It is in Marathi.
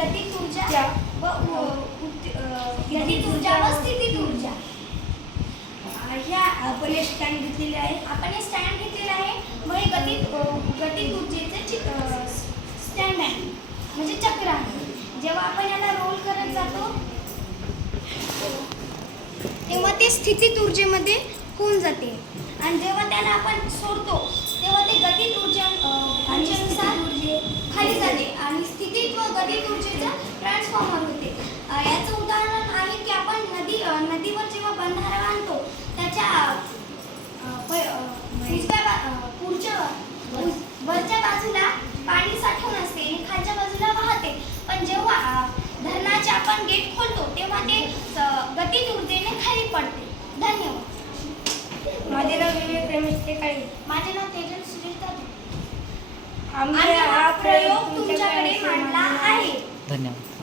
गतिक हो. ऊर्जा व गतिक ऊर्जा व स्थितीत ऊर्जा. ह्या आपण हे स्टँड घेतलेले आहे. आपण हे स्टँड घेतलेलं आहे. व हे गति गतिक ऊर्जेचे स्टँड आहे. म्हणजे चक्र आहे. जेव्हा आपण याला रोल करत जातो तेव्हा ते स्थितीत ऊर्जेमध्ये होऊन जाते? आणि जेव्हा त्याला आपण सोडतो तेव्हा ते गतिक ऊर्जा ऊर्जे. खाली जाते. आणि स्थिती गतित ऊर्जेचं ट्रान्सफॉर्मर होते. याचं उदाहरण आहे की आपण नदी नदीवर जेव्हा बंधारा बांधतो त्याच्या पुढच्या वरच्या बाजूला पाणी साठवून असते आणि खालच्या बाजूला वाहते. पण जेव्हा धरणाचे आपण गेट खोलतो तेव्हा ते गतित ऊर्जेने खाली पडते. धन्यवाद. माझे नाव विवेक रमेश टेकाळे. माझे नाव तेजल सुरेश जाधव. आम्ही हा प्रयोग तुमच्याकडे मांडला आहे. धन्यवाद.